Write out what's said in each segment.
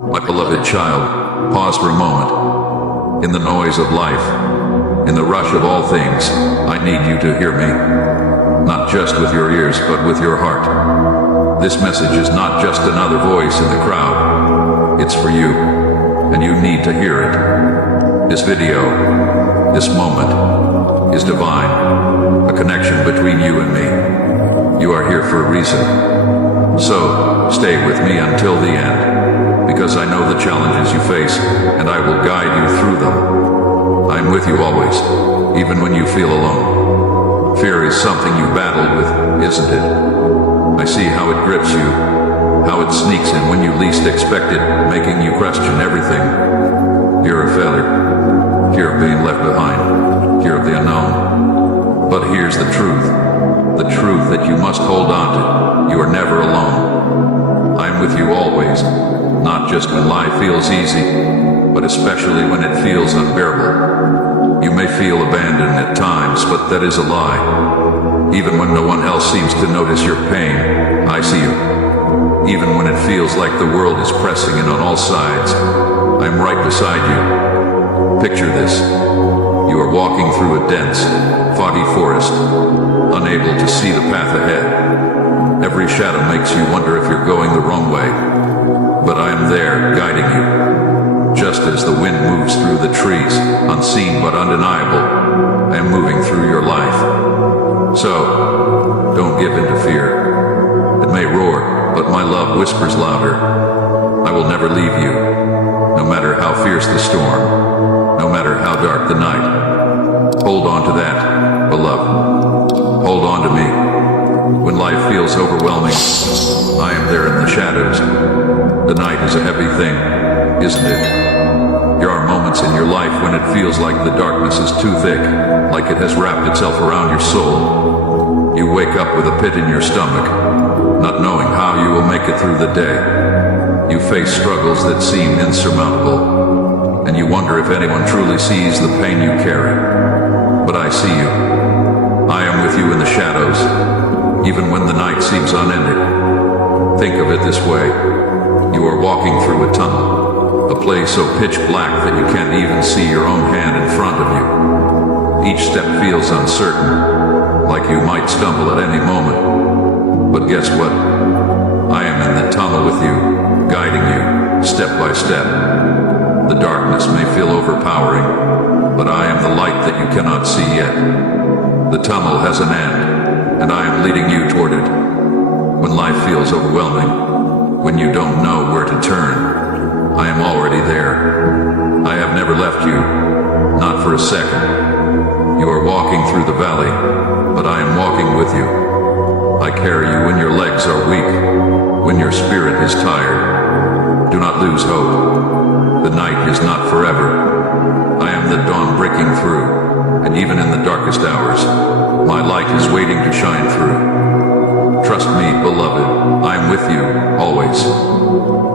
My beloved child, pause for a moment. In the noise of life, in the rush of all things, I need you to hear me. Not just with your ears, but with your heart. This message is not just another voice in the crowd. It's for you, and you need to hear it. This video, this moment, is divine. A connection between you and me. You are here for a reason. So, stay with me until the end, because I know the challenges you face, and I will guide you through them. I am with you always, even when you feel alone. Fear is something you battle with, isn't it? I see how it grips you, how it sneaks in when you least expect it, making you question everything. Fear of failure, fear of being left behind, fear of the unknown. But here's the truth that you must hold on to. You are never alone. I am with you always, not just when life feels easy, but especially when it feels unbearable. You may feel abandoned at times, but that is a lie. Even when no one else seems to notice your pain, I see you. Even when it feels like the world is pressing in on all sides, I am right beside you. Picture this. You are walking through a dense, foggy forest, unable to see the path ahead. Every shadow makes you wonder if you're going the wrong way. But I am there, guiding you. Just as the wind moves through the trees, unseen but undeniable, I am moving through your life. So, don't give in to fear. It may roar, but my love whispers louder. I will never leave you, no matter how fierce the storm, no matter how dark the night. Hold on to that, beloved. Hold on to me. When life feels overwhelming, I am there in the shadows. The night is a heavy thing, isn't it? There are moments in your life when it feels like the darkness is too thick, like it has wrapped itself around your soul. You wake up with a pit in your stomach, not knowing how you will make it through the day. You face struggles that seem insurmountable, and you wonder if anyone truly sees the pain you carry. But I see you. I am with you in the shadows, even when the night seems unending. Think of it this way. You are walking through a tunnel, a place so pitch black that you can't even see your own hand in front of you. Each step feels uncertain, like you might stumble at any moment. But guess what? I am in the tunnel with you, guiding you, step by step. The darkness may feel overpowering, but I am the light that you cannot see yet. The tunnel has an end, and I am leading you toward it. When life feels overwhelming, when you don't know where to turn, I am already there. I have never left you, not for a second. You are walking through the valley, but I am walking with you. I carry you when your legs are weak, when your spirit is tired. Do not lose hope. The night is not forever. I am the dawn breaking through, and even in the darkest hours, my light is waiting to shine through. Trust me, beloved, I am with you, always.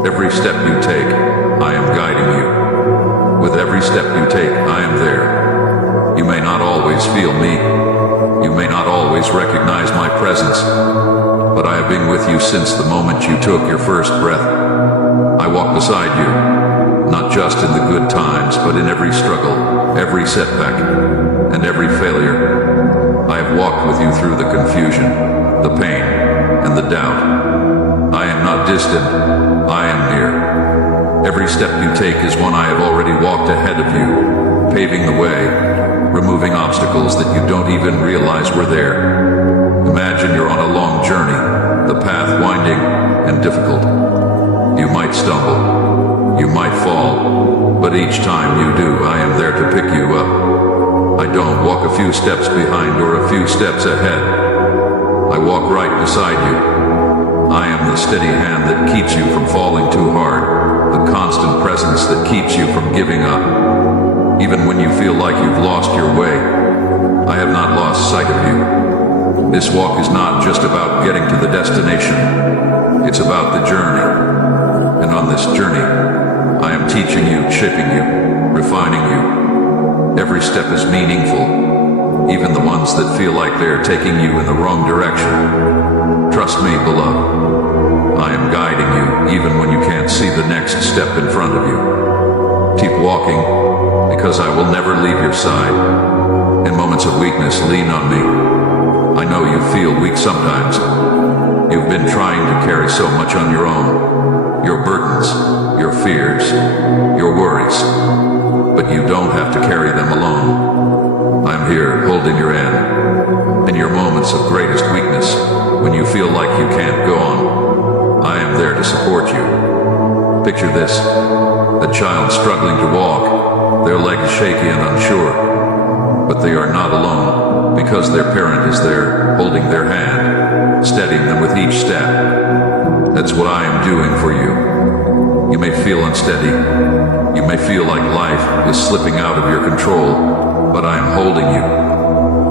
Every step you take, I am guiding you. With every step you take, I am there. You may not always feel me. You may not always recognize my presence, but I have been with you since the moment you took your first breath. I walk beside you, not just in the good times, but in every struggle, every setback, and every failure. I have walked with you through the confusion, the pain, and the doubt. I am not distant, I am near. Every step you take is one I have already walked ahead of you, paving the way, removing obstacles that you don't even realize were there. Imagine you're on a long journey, the path winding and difficult. You might stumble, you might fall, but each time you do, I am there to pick you up. I don't walk a few steps behind or a few steps ahead. I walk right beside you. I am the steady hand that keeps you from falling too hard, the constant presence that keeps you from giving up. Even when you feel like you've lost your way, I have not lost sight of you. This walk is not just about getting to the destination. It's about the journey. And on this journey, I am teaching you, shaping you, refining you. Every step is meaningful, even the ones that feel like they're taking you in the wrong direction. Trust me, beloved. I am guiding you even when you can't see the next step in front of you. Keep walking, because I will never leave your side. In moments of weakness, lean on me. I know you feel weak sometimes. You've been trying to carry so much on your own. Your burdens, your fears, your worries. But you don't have to carry them alone. I'm here holding your hand. In your moments of greatest weakness, when you feel like you can't go on, I am there to support you. Picture this: a child struggling to walk, their legs shaky and unsure. But they are not alone, because their parent is there, holding their hand, steadying them with each step. That's what I am doing for you. You may feel unsteady. You may feel like life is slipping out of your control, but I am holding you.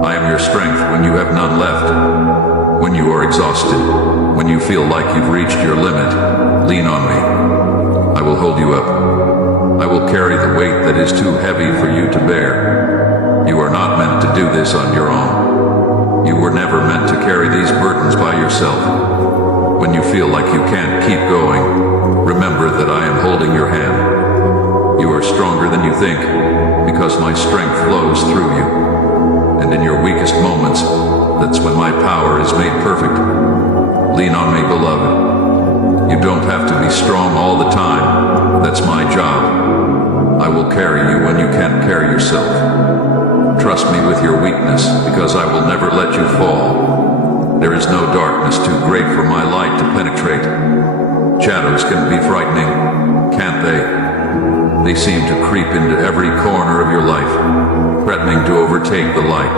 I am your strength when you have none left. When you are exhausted, when you feel like you've reached your limit, lean on me. I will hold you up. I will carry the weight that is too heavy for you to bear. You are not meant to do this on your own. You were never meant to carry these burdens by yourself. When you feel like you can't keep going, remember that I am holding your hand. You are stronger than you think, because my strength flows through you. And in your weakest moments, that's when my power is made perfect. Lean on me, beloved. You don't have to be strong all the time. That's my job. I will carry you when you can't carry yourself. Trust me with your weakness, because I will never let you fall. There is no darkness too great for my light to penetrate. Shadows can be frightening, can't they? They seem to creep into every corner of your life, threatening to overtake the light.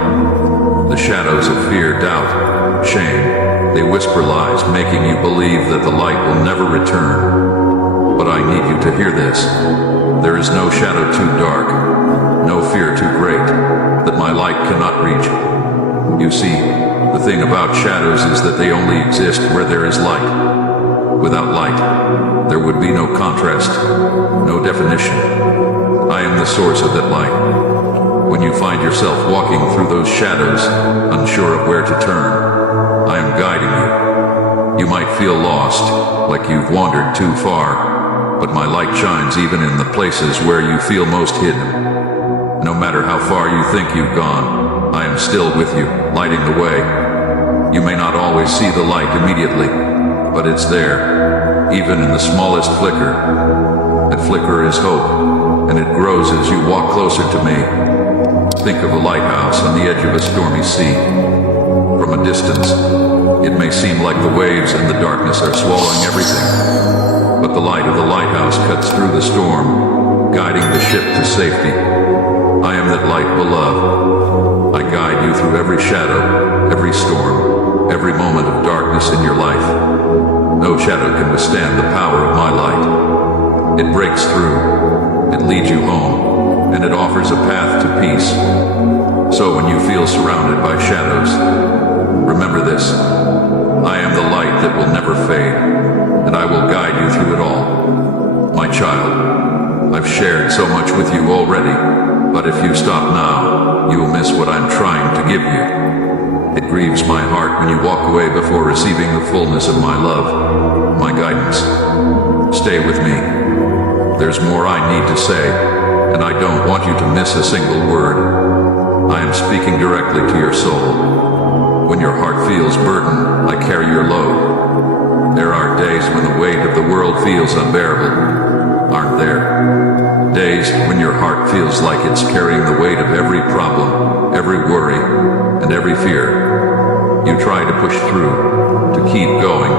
The shadows of fear, doubt, shame, they whisper lies, making you believe that the light will never return. But I need you to hear this. There is no shadow too dark, no fear too great, that my light cannot reach. You see, the thing about shadows is that they only exist where there is light. Without light, there would be no contrast, no definition. I am the source of that light. When you find yourself walking through those shadows, unsure of where to turn, I am guiding you. You might feel lost, like you've wandered too far, but my light shines even in the places where you feel most hidden. No matter how far you think you've gone, I am still with you, lighting the way. You may not always see the light immediately, but it's there, even in the smallest flicker. That flicker is hope, and it grows as you walk closer to me. Think of a lighthouse on the edge of a stormy sea. From a distance, it may seem like the waves and the darkness are swallowing everything. But the light of the lighthouse cuts through the storm, guiding the ship to safety. I am that light, beloved. I guide you through every shadow, every storm, every moment of darkness in your life. No shadow can withstand the power of my light. It breaks through, it leads you home, and it offers a path to peace. So when you feel surrounded by shadows, remember this: I am the light that will never fade, and I will guide you through it all. My child, I've shared so much with you already, but if you stop now, you will miss what I'm trying to give you. It grieves my heart when you walk away before receiving the fullness of my love, my guidance. Stay with me. There's more I need to say, and I don't want you to miss a single word. I am speaking directly to your soul. When your heart feels burdened, I carry your load. There are days when the weight of the world feels unbearable, aren't there? Days when your heart feels like it's carrying the weight of every problem, every worry, and every fear. You try to push through, to keep going,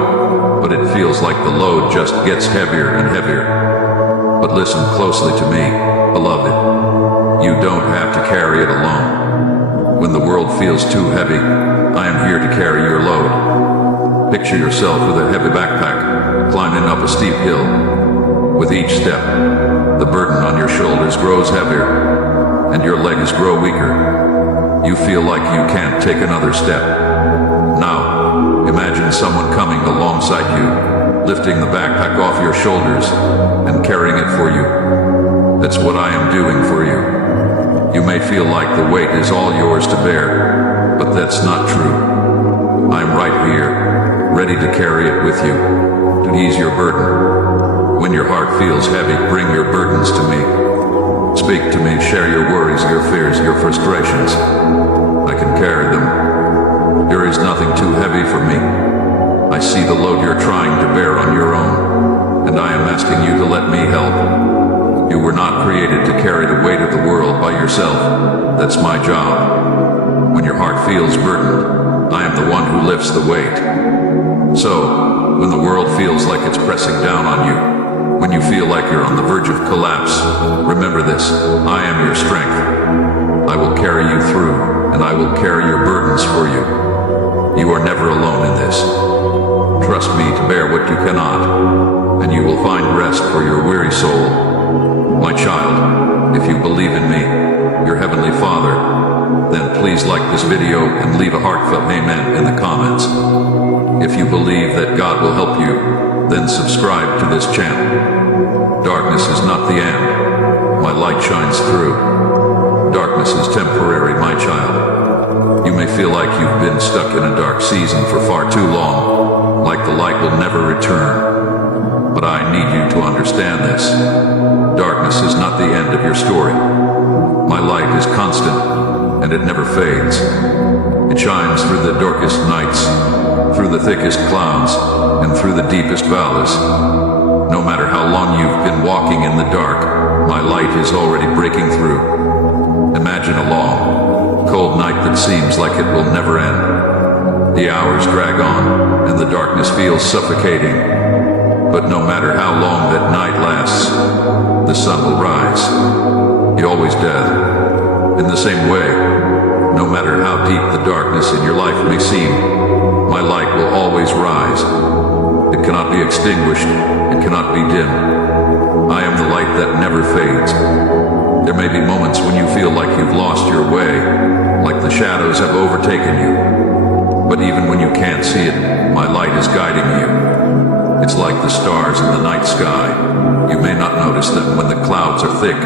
but it feels like the load just gets heavier and heavier. But listen closely to me, beloved. You don't have to carry it alone. When the world feels too heavy, I am here to carry your load. Picture yourself with a heavy backpack, climbing up a steep hill. With each step, the burden on your shoulders grows heavier, and your legs grow weaker. You feel like you can't take another step. Now, imagine someone coming alongside you, lifting the backpack off your shoulders and carrying it for you. That's what I am doing for you. You may feel like the weight is all yours to bear, but that's not true. I'm right here, ready to carry it with you. Do to ease your burden. When your heart feels heavy, bring your burdens to me. Speak to me, share your worries, your fears, your frustrations. I can carry them. There is nothing too heavy for me. I see the load you're trying to bear on your own, and I am asking you to let me help. You were not created to carry the weight of the world by yourself. That's my job. When your heart feels burdened, I am the one who lifts the weight. So, when the world feels like it's pressing down on you, when you feel like you're on the verge of collapse, remember this: I am your strength. I will carry you through, and I will carry your burdens for you. You are never alone in this. Trust me to bear what you cannot, and you will find rest for your weary soul. My child, if you believe in me, your Heavenly Father, then please like this video and leave a heartfelt amen in the comments. If you believe that God will help you, then subscribe to this channel. Darkness is not the end. My light shines through. Darkness is temporary, my child. You may feel like you've been stuck in a dark season for far too long, like the light will never return. But I need you to understand this. Darkness is not the end of your story. My light is constant, and it never fades. It shines through the darkest nights, through the thickest clouds, and through the deepest valleys. No matter how long you've been walking in the dark, my light is already breaking through. Imagine a long, cold night that seems like it will never end. The hours drag on, and the darkness feels suffocating. But no matter how long that night lasts, the sun will rise. It always does. In the same way, no matter how deep the darkness in your life may seem, my light will always rise. It cannot be extinguished. It cannot be dimmed. I am the light that never fades. There may be moments when you feel like you've lost your way, like the shadows have overtaken you. But even when you can't see it, my light is guiding you. It's like the stars in the night sky. You may not notice them when the clouds are thick,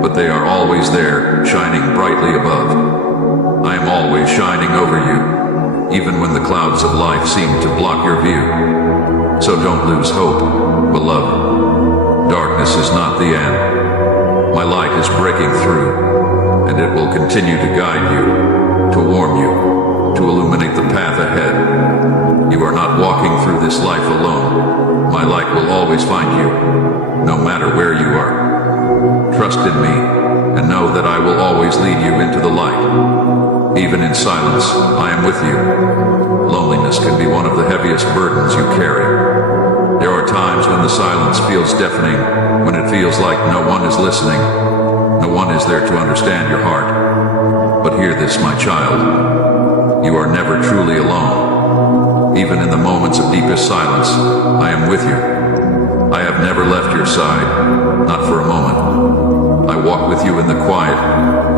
but they are always there, shining brightly above. I am always shining over you, even when the clouds of life seem to block your view. So don't lose hope, beloved. Darkness is not the end. My light is breaking through, and it will continue to guide you, to warm you, to illuminate the path ahead. You are not walking through this life alone. My light will always find you, no matter where you are. Trust in me, and know that I will always lead you into the light. Even in silence, I am with you. Loneliness can be one of the heaviest burdens you carry. There are times when the silence feels deafening, when it feels like no one is listening. No one is there to understand your heart. But hear this, my child. You are never truly alone. Even in the moments of deepest silence, I am with you. I have never left your side, not for a moment. I walk with you in the quiet,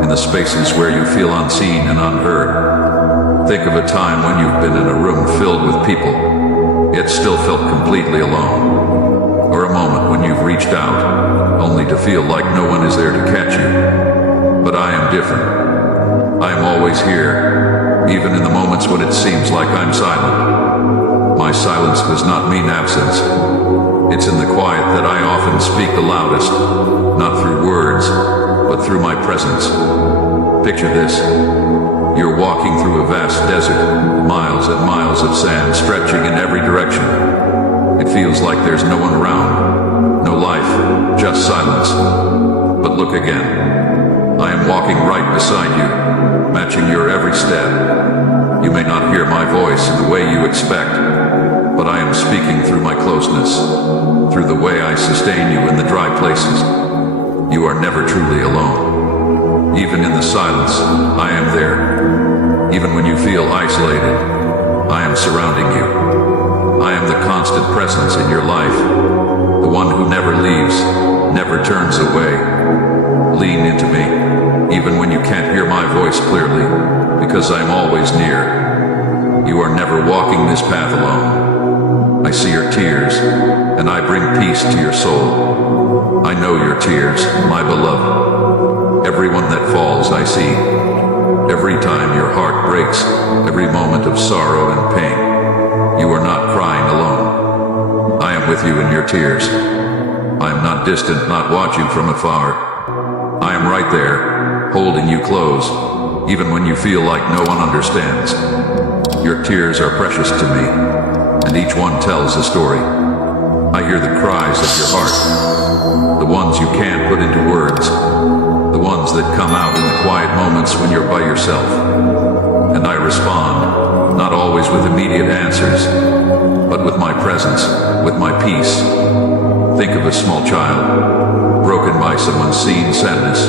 in the spaces where you feel unseen and unheard. Think of a time when you've been in a room filled with people, yet still felt completely alone. Or a moment when you've reached out, only to feel like no one is there to catch you. But I am different. I am always here, even in the moments when it seems like I'm silent. My silence does not mean absence. It's in the quiet that I often speak the loudest, not through words, but through my presence. Picture this. You're walking through a vast desert, miles and miles of sand stretching in every direction. It feels like there's no one around, no life, just silence. But look again. I am walking right beside you, matching your every step. You may not hear my voice in the way you expect, but I am speaking through my closeness, through the way I sustain you in the dry places. You are never truly alone. Even in the silence, I am there. Even when you feel isolated, I am surrounding you. I am the constant presence in your life, the one who never leaves, never turns away. Lean into me, even when you can't hear my voice clearly, because I am always near. You are never walking this path alone. I see your tears, and I bring peace to your soul. I know your tears, my beloved. Everyone that falls I see. Every time your heart breaks, every moment of sorrow and pain. You are not crying alone. I am with you in your tears. I am not distant, not watching from afar. I am right there, holding you close, even when you feel like no one understands. Your tears are precious to me, and each one tells a story. I hear the cries of your heart, the ones you can't put into words, the ones that come out in the quiet moments when you're by yourself. And I respond, not always with immediate answers, but with my presence, with my peace. Think of a small child, broken by some unseen sadness,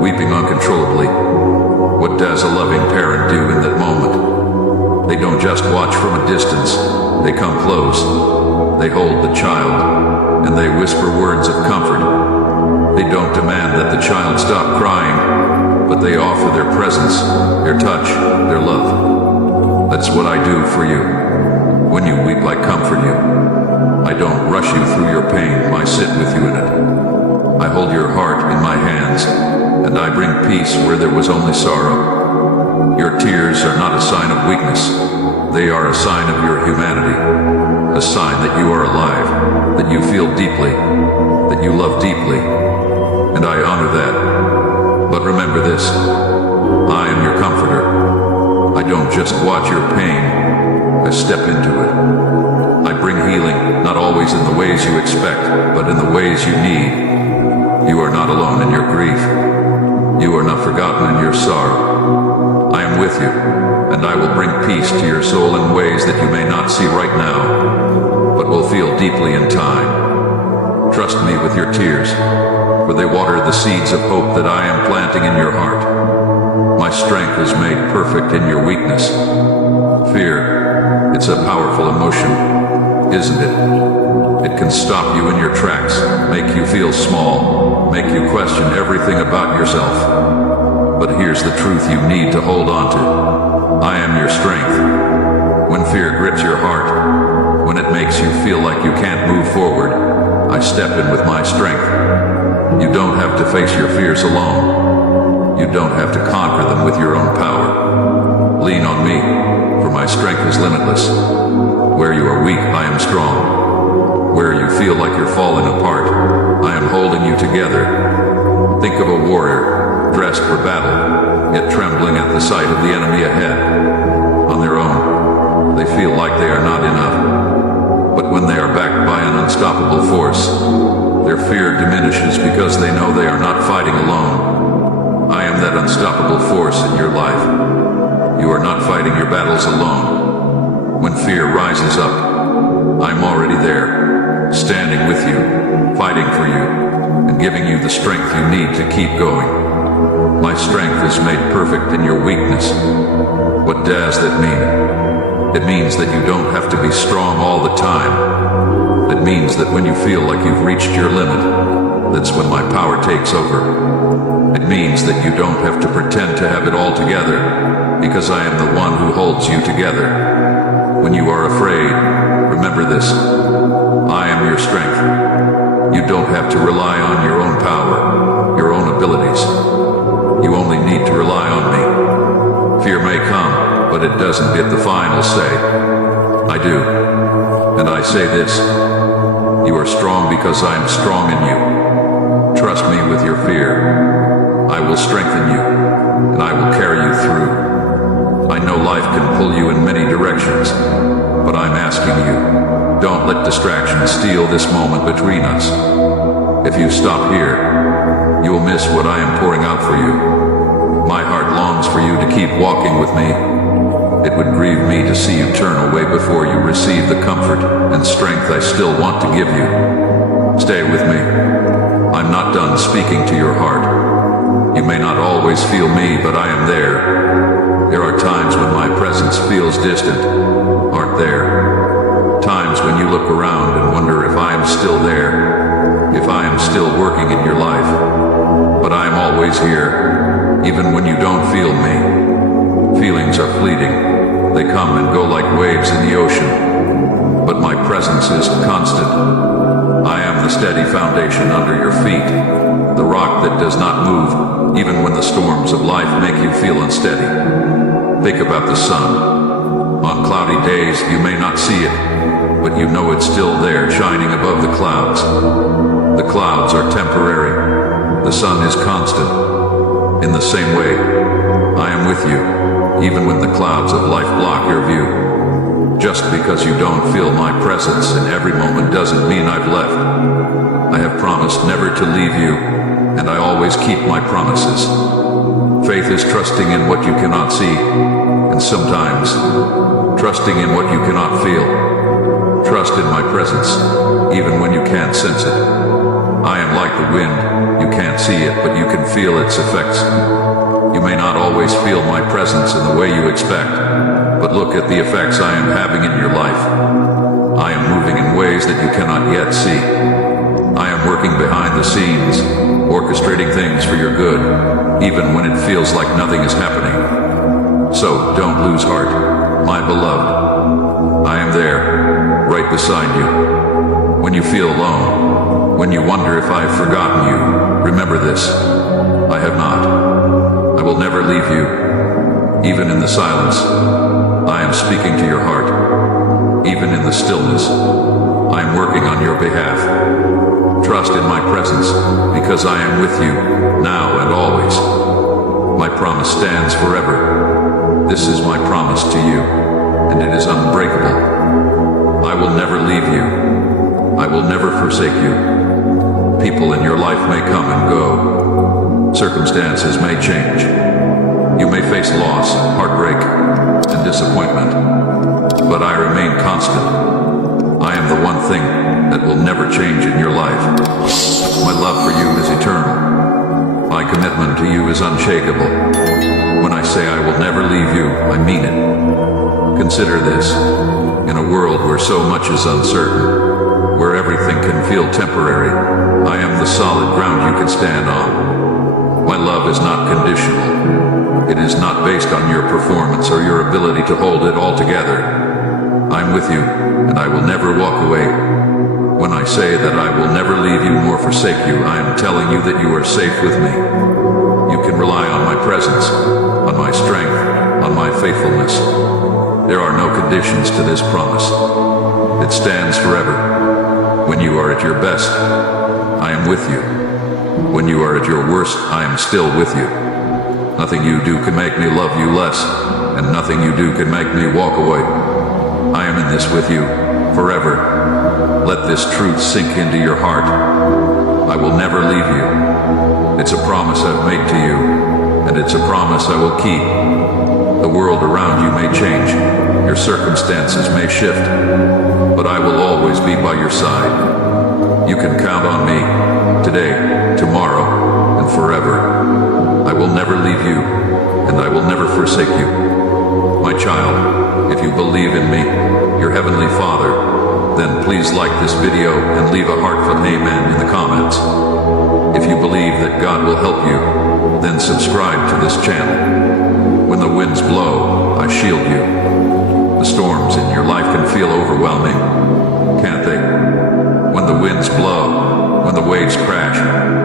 weeping uncontrollably. What does a loving parent do in that moment? They don't just watch from a distance, they come close. They hold the child, and they whisper words of comfort. They don't demand that the child stop crying, but they offer their presence, their touch, their love. That's what I do for you. When you weep, I comfort you. I don't rush you through your pain, I sit with you in it. I hold your heart in my hands, and I bring peace where there was only sorrow. Your tears are not a sign of weakness. They are a sign of your humanity, a sign that you are alive, that you feel deeply, that you love deeply, and I honor that. But remember this, I am your comforter. I don't just watch your pain, I step into it. I bring healing, not always in the ways you expect, but in the ways you need. You are not alone in your grief. You are not forgotten in your sorrow. I am with you, and I will bring peace to your soul in ways that you may not see right now, but will feel deeply in time. Trust me with your tears, for they water the seeds of hope that I am planting in your heart. My strength is made perfect in your weakness. Fear, it's a powerful emotion, isn't it? It can stop you in your tracks, make you feel small, make you question everything about yourself. But here's the truth you need to hold on to. I am your strength. When fear grips your heart, when it makes you feel like you can't move forward, I step in with my strength. You don't have to face your fears alone. You don't have to conquer them with your own power. Lean on me, for my strength is limitless. Where you are weak, I am strong. Where you feel like you're falling apart, I am holding you together. Think of a warrior, dressed for battle, yet trembling at the sight of the enemy ahead. On their own, they feel like they are not enough. But when they are backed by an unstoppable force, their fear diminishes because they know they are not fighting alone. I am that unstoppable force in your life. You are not fighting your battles alone. When fear rises up, I'm already there, standing with you, fighting for you, and giving you the strength you need to keep going. My strength is made perfect in your weakness. What does that mean? It means that you don't have to be strong all the time. It means that when you feel like you've reached your limit, that's when my power takes over. It means that you don't have to pretend to have it all together, because I am the one who holds you together. When you are afraid, remember this. I am your strength. You don't have to rely on your own power, your own abilities. You only need to rely on me. Fear may come, but it doesn't get the final say. I do. And I say this. You are strong because I am strong in you. Trust me with your fear. I will strengthen you, and I will carry you through. I know life can pull you in many directions, but I'm asking you, don't let distraction steal this moment between us. If you stop here, you will miss what I am pouring out for you. My heart longs for you to keep walking with me. It would grieve me to see you turn away before you receive the comfort and strength I still want to give you. Stay with me. I'm not done speaking to your heart. You may not always feel me, but I am there. There are times when my presence feels distant, aren't there? Times when you look around and wonder if I am still there, if I am still working in your life. But I am always here, even when you don't feel me. Feelings are fleeting. They come and go like waves in the ocean. But my presence is constant. I am the steady foundation under your feet, the rock that does not move, even when the storms of life make you feel unsteady. Think about the sun. On cloudy days, you may not see it, but you know it's still there, shining above the clouds. The clouds are temporary. The sun is constant. In the same way, I am with you, even when the clouds of life block your view. Just because you don't feel my presence in every moment doesn't mean I've left. I have promised never to leave you, and I always keep my promises. Faith is trusting in what you cannot see, and sometimes trusting in what you cannot feel. Trust in my presence, even when you can't sense it. I am like the wind. You can't see it, but you can feel its effects. You may not always feel my presence in the way you expect, but look at the effects I am having in your life. I am moving in ways that you cannot yet see. I am working behind the scenes, orchestrating things for your good, even when it feels like nothing is happening. So don't lose heart, my beloved. I am there, right beside you. When you feel alone, when you wonder if I've forgotten you, remember this: I have not. I will never leave you. Even in the silence, I am speaking to your heart. Even in the stillness, I am working on your behalf. Trust in my presence, because I am with you, now and always. My promise stands forever. This is my promise to you, and it is unbreakable. I will never leave you. I will never forsake you. People in your life may come and go. Circumstances may change. You may face loss, heartbreak, and disappointment. But I remain constant. I am the one thing that will never change in your life. My love for you is eternal. My commitment to you is unshakable. When I say I will never leave you, I mean it. Consider this: in a world where so much is uncertain, where everything can feel temporary, I am the solid ground you can stand on. My love is not conditional. It is not based on your performance or your ability to hold it all together. I'm with you, and I will never walk away. When I say that I will never leave you nor forsake you, I am telling you that you are safe with me. You can rely on my presence, on my strength, on my faithfulness. There are no conditions to this promise. It stands forever. When you are at your best, I am with you. When you are at your worst, I am still with you. Nothing you do can make me love you less, and nothing you do can make me walk away. I am in this with you, forever. Let this truth sink into your heart. I will never leave you. It's a promise I've made to you, and it's a promise I will keep. The world around you may change, your circumstances may shift, but I will always be by your side. You can count on me, today, tomorrow, and forever. I will never leave you, and I will never forsake you. My child, if you believe in me, your Heavenly Father, then please like this video and leave a heartfelt amen in the comments. If you believe that God will help you, then subscribe to this channel. When the winds blow, I shield you. The storms in your life can feel overwhelming, can't they? When the winds blow, when the waves crash,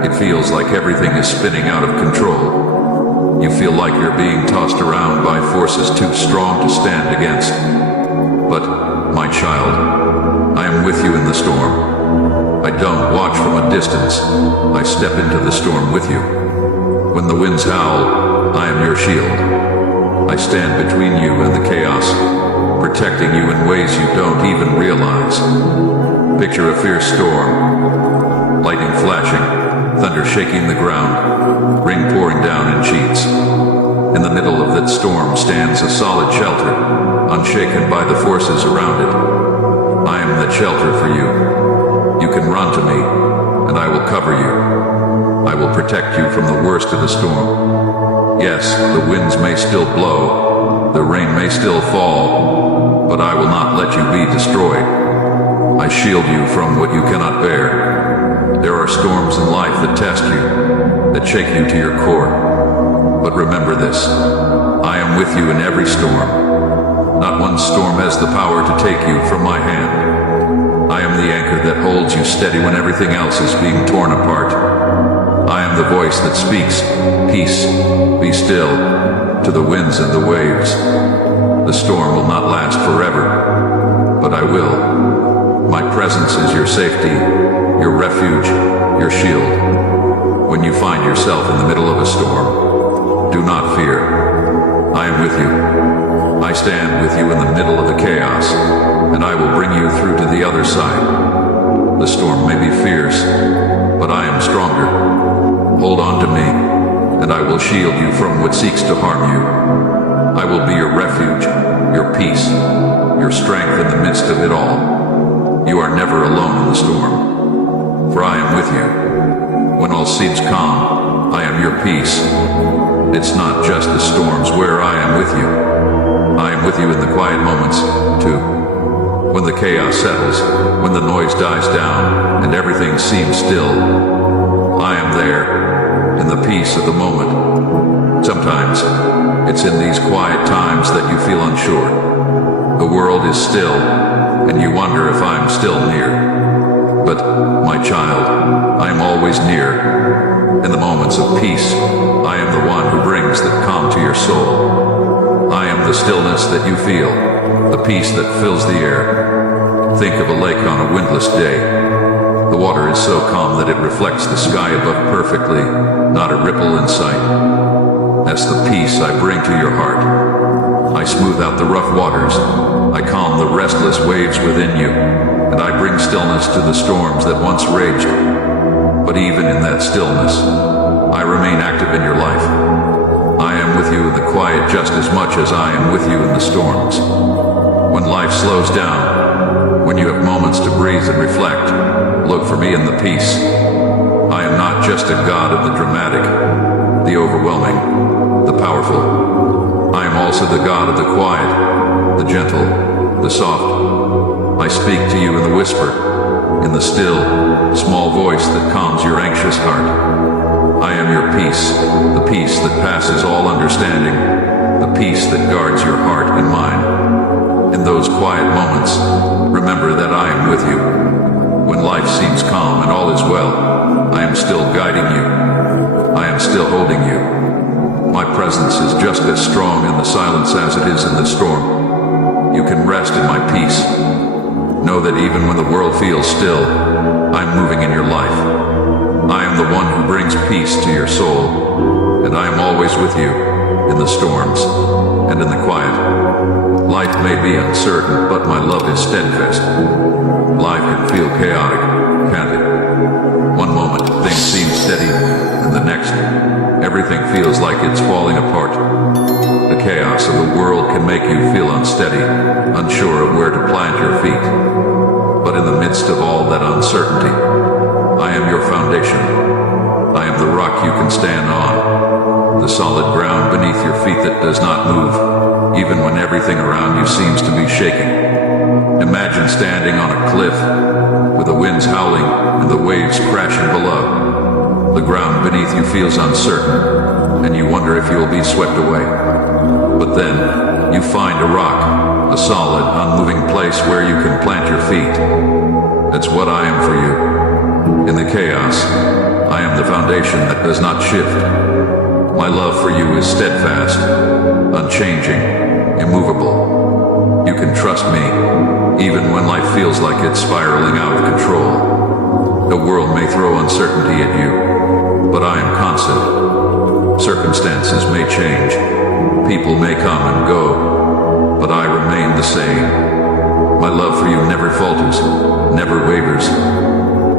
it feels like everything is spinning out of control. You feel like you're being tossed around by forces too strong to stand against. But, my child, I am with you in the storm. I don't watch from a distance. I step into the storm with you. When the winds howl, I am your shield. I stand between you and the chaos, protecting you in ways you don't even realize. Picture a fierce storm, lightning flashing, thunder shaking the ground, rain pouring down in sheets. In the middle of that storm stands a solid shelter, unshaken by the forces around it. I am that shelter for you. You can run to me, and I will cover you. I will protect you from the worst of the storm. Yes, the winds may still blow, the rain may still fall, but I will not let you be destroyed. I shield you from what you cannot bear. There are storms in life that test you, that shake you to your core. But remember this: I am with you in every storm. Not one storm has the power to take you from my hand. I am the anchor that holds you steady when everything else is being torn apart. I am the voice that speaks, "Peace, be still," to the winds and the waves. The storm will not last forever, but I will. My presence is your safety, your refuge, your shield. When you find yourself in the middle of a storm, do not fear. I am with you. I stand with you in the middle of the chaos, and I will bring you through to the other side. The storm may be fierce, but I am stronger. Hold on to me, and I will shield you from what seeks to harm you. I will be your refuge, your peace, your strength in the midst of it all. You are never alone in the storm, for I am with you. When all seems calm, I am your peace. It's not just the storms where I am with you. I am with you in the quiet moments, too. When the chaos settles, when the noise dies down, and everything seems still, I am there, in the peace of the moment. Sometimes, it's in these quiet times that you feel unsure. The world is still, and you wonder if I'm still near. But, my child, I am always near. In the moments of peace, I am the one who brings that calm to your soul. I am the stillness that you feel, the peace that fills the air. Think of a lake on a windless day. The water is so calm that it reflects the sky above perfectly, not a ripple in sight. That's the peace I bring to your heart. I smooth out the rough waters. I calm the restless waves within you, and I bring stillness to the storms that once raged. But even in that stillness, I remain active in your life. I am with you in the quiet just as much as I am with you in the storms. When life slows down, when you have moments to breathe and reflect, look for me in the peace. I am not just a God of the dramatic, the overwhelming, the powerful. I am also the God of the quiet, the gentle, the soft. I speak to you in the whisper, in the still, small voice that calms your anxious heart. I am your peace, the peace that passes all understanding, the peace that guards your heart and mind. In those quiet moments, remember that I am with you. When life seems calm and all is well, I am still guiding you. I am still holding you. My presence is just as strong in the silence as it is in the storm. You can rest in my peace. Know that even when the world feels still, I'm moving in your life. I am the one who brings peace to your soul, and I am always with you in the storms and in the quiet. Life may be uncertain, but my love is steadfast. Life can feel chaotic, can't it? One moment things seem steady, and the next, everything feels like it's falling apart. The chaos of the world can make you feel unsteady, unsure of where to plant your feet. But in the midst of all that uncertainty, I am your foundation. I am the rock you can stand on, the solid ground beneath your feet that does not move, even when everything around you seems to be shaking. Imagine standing on a cliff, with the winds howling and the waves crashing below. The ground beneath you feels uncertain, and you wonder if you will be swept away. But then, you find a rock, a solid, unmoving place where you can plant your feet. That's what I am for you. In the chaos, I am the foundation that does not shift. My love for you is steadfast, unchanging, immovable. You can trust me, even when life feels like it's spiraling out of control. The world may throw uncertainty at you, but I am constant. Circumstances may change, people may come and go, but I remain the same. My love for you never falters, never wavers.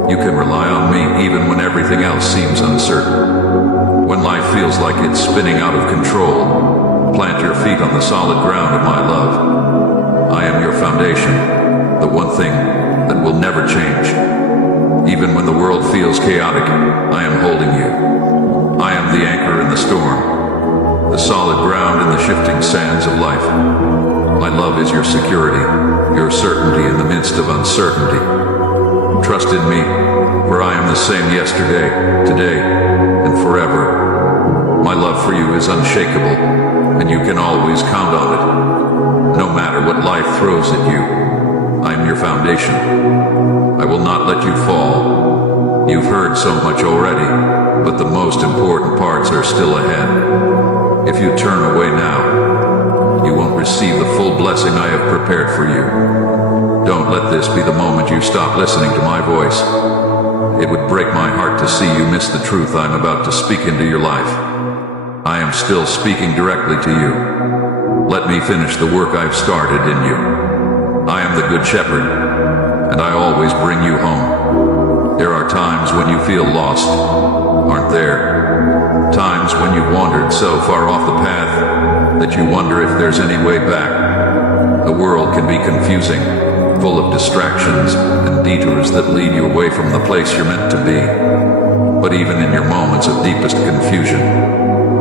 You can rely on me even when everything else seems uncertain. When life feels like it's spinning out of control, plant your feet on the solid ground of my love. I am your foundation, the one thing that will never change. Even when the world feels chaotic, I am holding you. I am the anchor in the storm, the solid ground in the shifting sands of life. My love is your security, your certainty in the midst of uncertainty. Trust in me, for I am the same yesterday, today, and forever. My love for you is unshakable, and you can always count on it. No matter what life throws at you, I am your foundation. I will not let you fall. You've heard so much already, but the most important parts are still ahead. If you turn away now, you won't receive the full blessing I have prepared for you. Don't let this be the moment you stop listening to my voice. It would break my heart to see you miss the truth I'm about to speak into your life. I am still speaking directly to you. Let me finish the work I've started in you. I am the Good Shepherd, and I always bring you home. There are times when you feel lost, aren't there? Times when you've wandered so far off the path that you wonder if there's any way back. The world can be confusing, full of distractions and detours that lead you away from the place you're meant to be. But even in your moments of deepest confusion,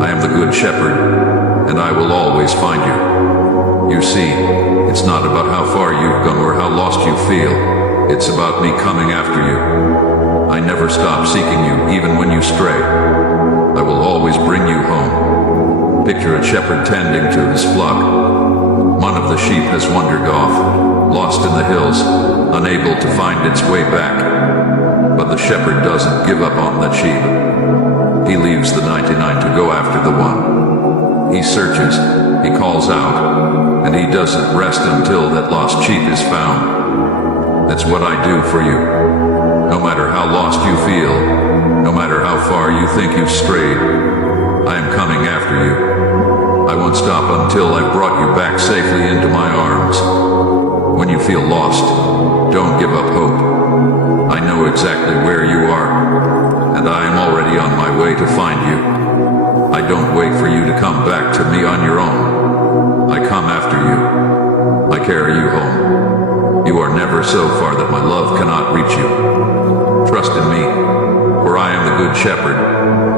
I am the Good Shepherd, and I will always find you. You see, it's not about how far you've gone or how lost you feel. It's about me coming after you. I never stop seeking you, even when you stray. I will always bring you home. Picture a shepherd tending to his flock. One of the sheep has wandered off, lost in the hills, unable to find its way back. But the shepherd doesn't give up on that sheep. He leaves the 99 to go after the one. He searches, he calls out, and he doesn't rest until that lost sheep is found. That's what I do for you. No matter how lost you feel, no matter how far you think you've strayed, I am coming after you. I won't stop until I've brought you back safely into my arms. When you feel lost, don't give up hope. I know exactly where you are, and I am already on my way to find you. I don't wait for you to come back to me on your own. I come after you. I carry you home. You are never so far that my love cannot reach you. Trust in me, for I am the Good Shepherd,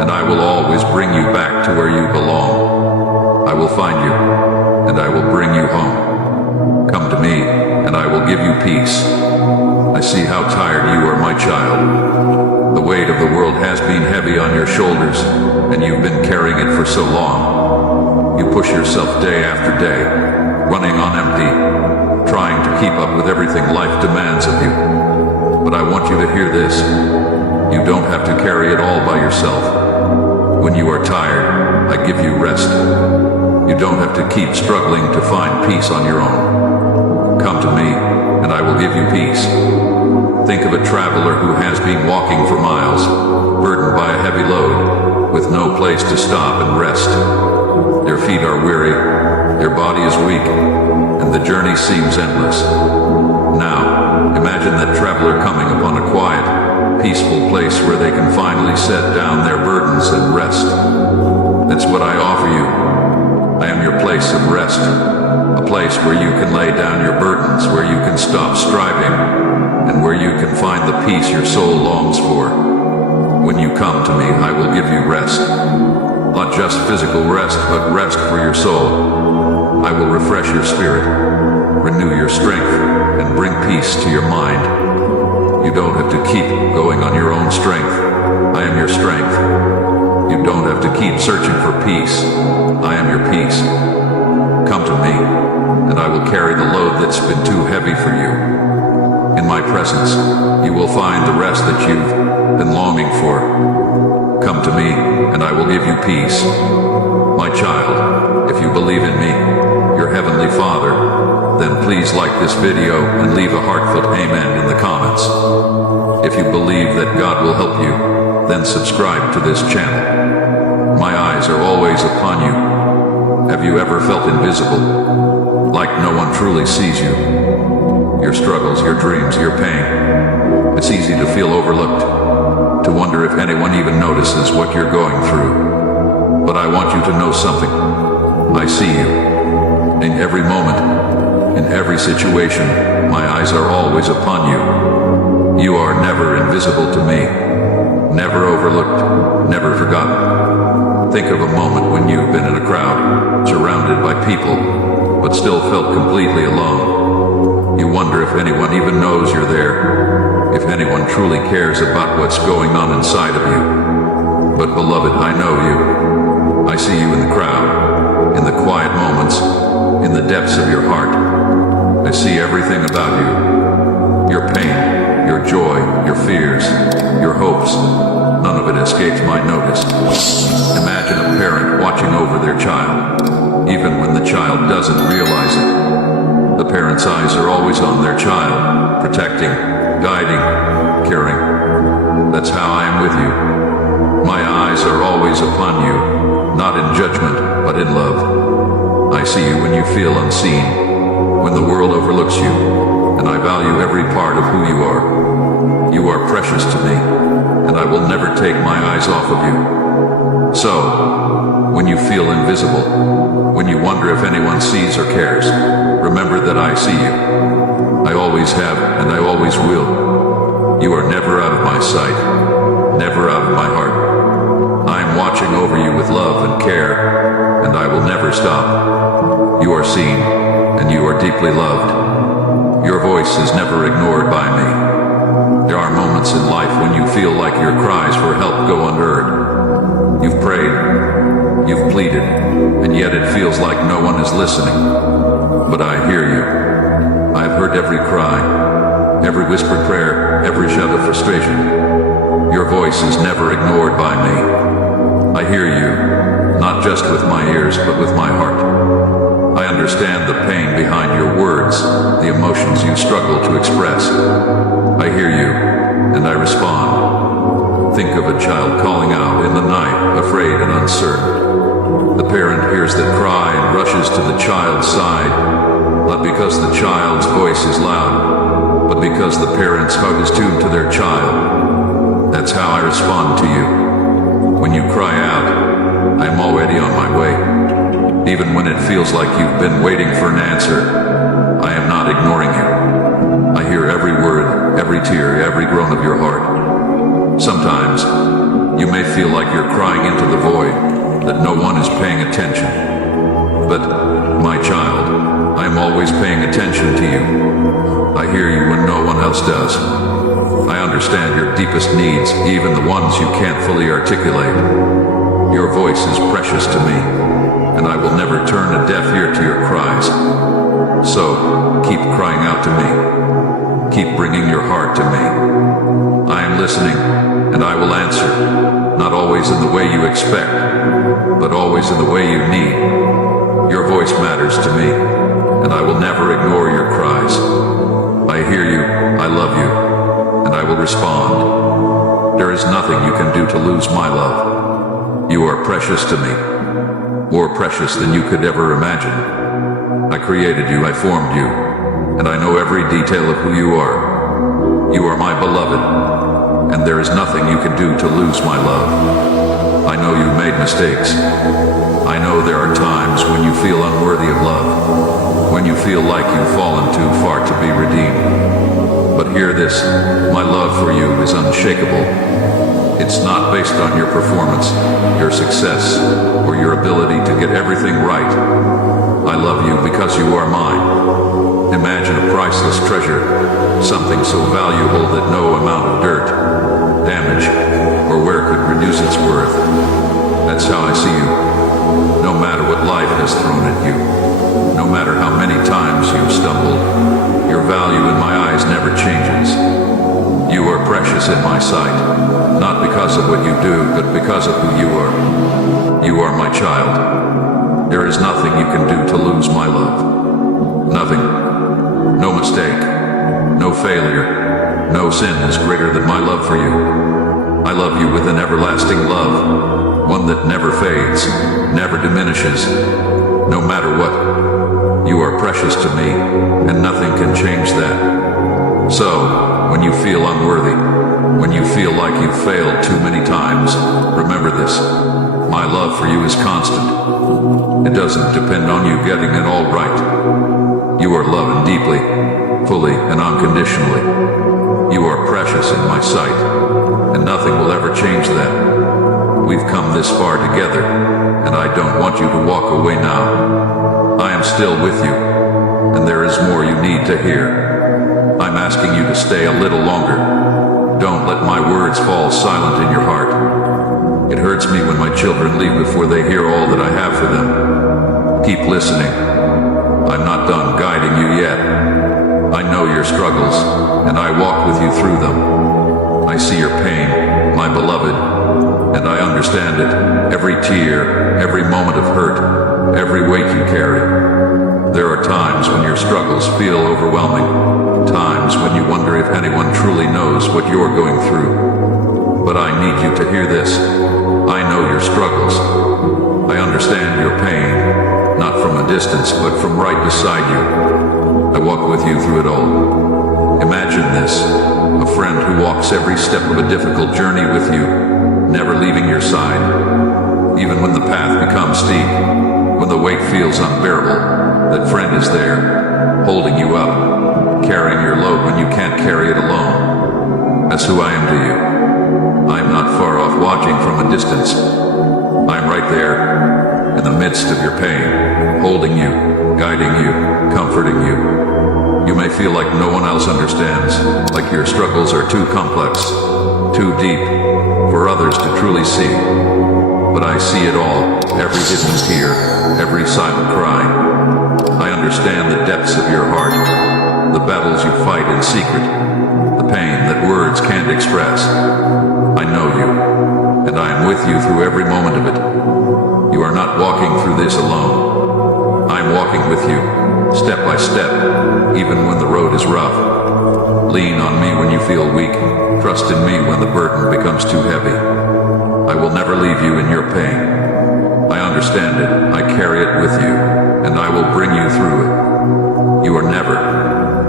and I will always bring you back to where you belong. I will find you, and I will bring you home. Come to me, and I will give you peace. I see how tired you are, my child. The weight of the world has been heavy on your shoulders, and you've been carrying it for so long. You push yourself day after day, running on empty, trying to keep up with everything life demands of you. But I want you to hear this. You don't have to carry it all by yourself. When you are tired, I give you rest. You don't have to keep struggling to find peace on your own. Come to me, and I will give you peace. Think of a traveler who has been walking for miles, burdened by a heavy load, with no place to stop and rest. Their feet are weary, their body is weak, and the journey seems endless. Now, imagine that traveler coming upon a quiet, peaceful place where they can finally set down their burdens and rest. That's what I offer you. I am your place of rest, a place where you can lay down your burdens, where you can stop striving, and where you can find the peace your soul longs for. When you come to me, I will give you rest. Not just physical rest, but rest for your soul. I will refresh your spirit, renew your strength, and bring peace to your mind. You don't have to keep going on your own strength. I am your strength. You don't have to keep searching for peace. I am your peace. Come to me, and I will carry the load that's been too heavy for you. In my presence, you will find the rest that you've been longing for. Come to me, and I will give you peace. My child, if you believe in me, your Heavenly Father, then please like this video and leave a heartfelt amen in the comments. If you believe that God will help you, then subscribe to this channel. My eyes are always upon you. Have you ever felt invisible? Like no one truly sees you? Your struggles, your dreams, your pain. It's easy to feel overlooked, to wonder if anyone even notices what you're going through. But I want you to know something. I see you. In every moment, in every situation, my eyes are always upon you. You are never invisible to me, never overlooked, never forgotten. Think of a moment when you've been in a crowd, surrounded by people, but still felt completely alone. You wonder if anyone even knows you're there, if anyone truly cares about what's going on inside of you. But beloved, I know you. I see you in the crowd, in the quiet moments, in the depths of your heart. I see everything about you. Your pain, your joy, your fears, your hopes. None of it escapes my notice. Imagine a parent watching over their child, even when the child doesn't realize it. The parent's eyes are always on their child, protecting, guiding, caring. That's how I am with you. My eyes are always upon you, not in judgment, but in love. I see you when you feel unseen, when the world overlooks you, and I value every part of who you are. You are precious to me, and I will never take my eyes off of you. So, when you feel invisible, when you wonder if anyone sees or cares, remember that I see you. I always have, and I always will. You are never out of my sight, never out of my heart. I am watching over you with love and care, and I will never stop. You are seen, and you are deeply loved. Your voice is never ignored by me. There are moments in life when you feel like your cries for help go unheard. You've prayed, you've pleaded, and yet it feels like no one is listening. But I hear you. I have heard every cry, every whispered prayer, every shout of frustration. Your voice is never ignored by me. I hear you, not just with my ears, but with my heart. I understand the pain behind your words, the emotions you struggle to express. I hear you, and I respond. Think of a child calling out in the night, afraid and uncertain. The parent hears that cry and rushes to the child's side, not because the child's voice is loud, but because the parent's heart is tuned to their child. That's how I respond to you. When you cry out, I am already on my way. Even when it feels like you've been waiting for an answer, I am not ignoring you. I hear every word, every tear, every groan of your heart. Sometimes, you may feel like you're crying into the void, that no one is paying attention. But, my child, I am always paying attention to you. I hear you when no one else does. I understand your deepest needs, even the ones you can't fully articulate. Your voice is precious to me, and I will never turn a deaf ear to your cries. So, keep crying out to me. Keep bringing your heart to me. I am listening, and I will answer, not always in the way you expect, but always in the way you need. Your voice matters to me, and I will never ignore your cries. I hear you, I love you, and I will respond. There is nothing you can do to lose my love. You are precious to me, more precious than you could ever imagine. I created you, I formed you, and I know every detail of who you are. You are my beloved, and there is nothing you can do to lose my love. I know you've made mistakes. I know there are times when you feel unworthy of love, when you feel like you've fallen too far to be redeemed. But hear this, my love for you is unshakable. It's not based on your performance, your success, or your ability to get everything right. I love you because you are mine. Imagine a priceless treasure, something so valuable that no amount of dirt, damage, or wear could reduce its worth. That's how I see you. No matter what life has thrown at you, no matter how many times you've stumbled, your value in my eyes never changes. You are precious in my sight, not because of what you do, but because of who you are. You are my child. There is nothing you can do to lose my love. Nothing. No mistake. No failure. No sin is greater than my love for you. I love you with an everlasting love, one that never fades, never diminishes, no matter what. You are precious to me, and nothing can change that. So, when you feel unworthy, when you feel like you've failed too many times, remember this. My love for you is constant. It doesn't depend on you getting it all right. You are loved deeply, fully, and unconditionally. You are precious in my sight, and nothing will ever change that. We've come this far together, and I don't want you to walk away now. I am still with you, and there is more you need to hear. I'm asking you to stay a little longer. Don't let my words fall silent in your heart. It hurts me when my children leave before they hear all that I have for them. Keep listening. I'm not done guiding you yet. I know your struggles, and I walk with you through them. I see your pain, my beloved, and I understand it. Every tear, every moment of hurt, every weight you carry. There are times when your struggles feel overwhelming, times when you wonder if anyone truly knows what you're going through. But I need you to hear this. I know your struggles. I understand your pain, not from a distance, but from right beside you. I walk with you through it all. Imagine this, a friend who walks every step of a difficult journey with you, never leaving your side. Even when the path becomes steep, when the weight feels unbearable, that friend is there, holding you up, carrying your load when you can't carry it alone. That's who I am to you. I am not far off watching from a distance. I am right there, in the midst of your pain, holding you, guiding you, comforting you. You may feel like no one else understands, like your struggles are too complex, too deep, for others to truly see. But I see it all, every hidden tear, every silent cry. I understand the depths of your heart, the battles you fight in secret, the pain that words can't express. I know you, and I am with you through every moment of it. You are not walking through this alone. I am walking with you, step by step, even when the road is rough. Lean on me when you feel weak. Trust in me when the burden becomes too heavy. I will never leave you in your pain. I understand it, I carry it with you, and I will bring you through it. You are never,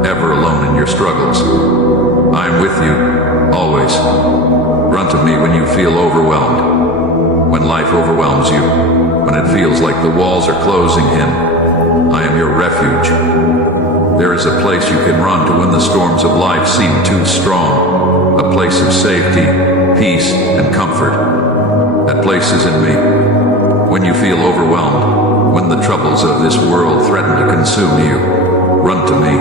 ever alone in your struggles. I am with you, always. Run to me when you feel overwhelmed. When life overwhelms you, when it feels like the walls are closing in, I am your refuge. There is a place you can run to when the storms of life seem too strong. A place of safety, peace, and comfort. That place is in me. When you feel overwhelmed, when the troubles of this world threaten to consume you, run to me,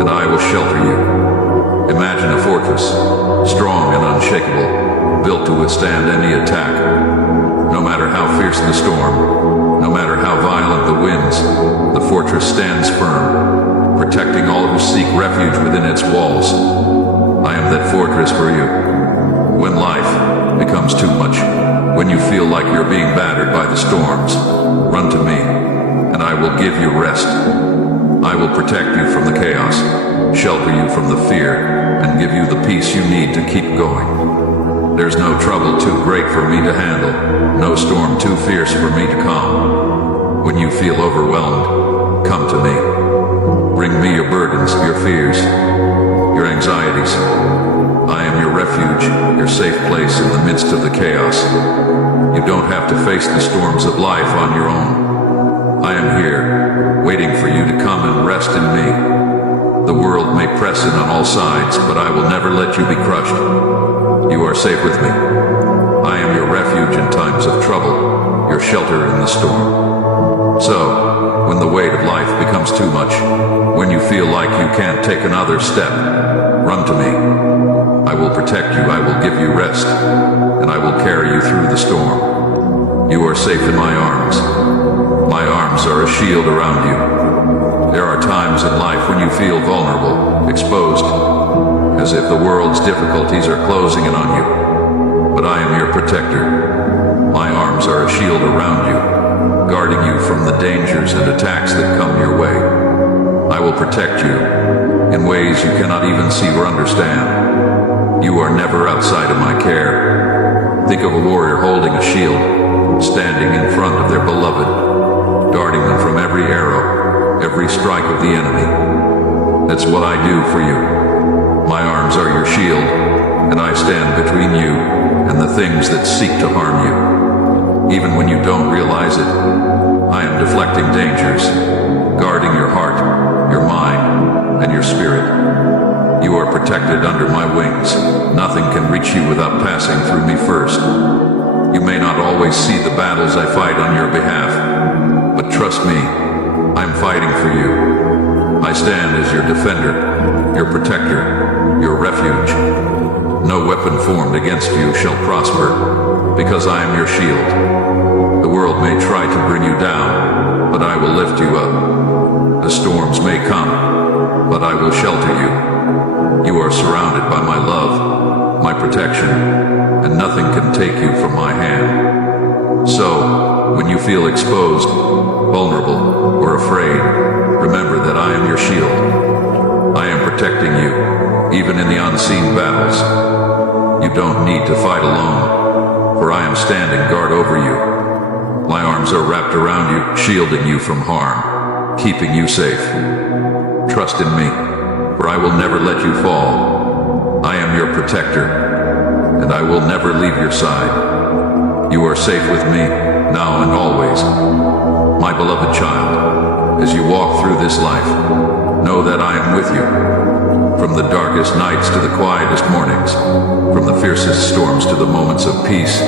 and I will shelter you. Imagine a fortress, strong and unshakable, built to withstand any attack. No matter how fierce the storm, no matter how violent the winds, the fortress stands firm, protecting all who seek refuge within its walls. I am that fortress for you. When life becomes too much, when you feel like you're being battered by the storms, run to me, and I will give you rest. I will protect you from the chaos, shelter you from the fear, and give you the peace you need to keep going. There's no trouble too great for me to handle, no storm too fierce for me to calm. When you feel overwhelmed, come to me. Bring me your burdens, your fears, your anxieties. I am your refuge, your safe place in the midst of the chaos. You don't have to face the storms of life on your own. I am here, waiting for you to come and rest in me. The world may press in on all sides, but I will never let you be crushed. You are safe with me. I am your refuge in times of trouble, your shelter in the storm. So, when the weight of life becomes too much, when you feel like you can't take another step, run to me. I will protect you, I will give you rest, and I will carry you through the storm. You are safe in my arms. My arms are a shield around you. There are times in life when you feel vulnerable, exposed, as if the world's difficulties are closing in on you. But I am your protector. My arms are a shield around you, guarding you from the dangers and attacks that come your way. I will protect you in ways you cannot even see or understand. You are never outside of my care. Think of a warrior holding a shield, standing in front of their beloved, guarding them from every arrow, every strike of the enemy. That's what I do for you. My arms are your shield, and I stand between you and the things that seek to harm you. Even when you don't realize it, I am deflecting dangers, guarding your heart, your mind, and your spirit. You are protected under my wings. Nothing can reach you without passing through me first. You may not always see the battles I fight on your behalf, but trust me, I'm fighting for you. I stand as your defender, your protector, your refuge. No weapon formed against you shall prosper, because I am your shield. The world may try to bring you down, but I will lift you up. The storms may come, but I will shelter you. You are surrounded by my love, my protection, and nothing can take you from my hand. So, when you feel exposed, vulnerable, or afraid, remember that I am your shield. I am protecting you, even in the unseen battles. You don't need to fight alone, for I am standing guard over you. My arms are wrapped around you, shielding you from harm, keeping you safe. Trust in me, for I will never let you fall. I am your protector, and I will never leave your side. You are safe with me, now and always. My beloved child, as you walk through this life, know that I am with you. From the darkest nights to the quietest mornings, from the fiercest storms to the moments of peace,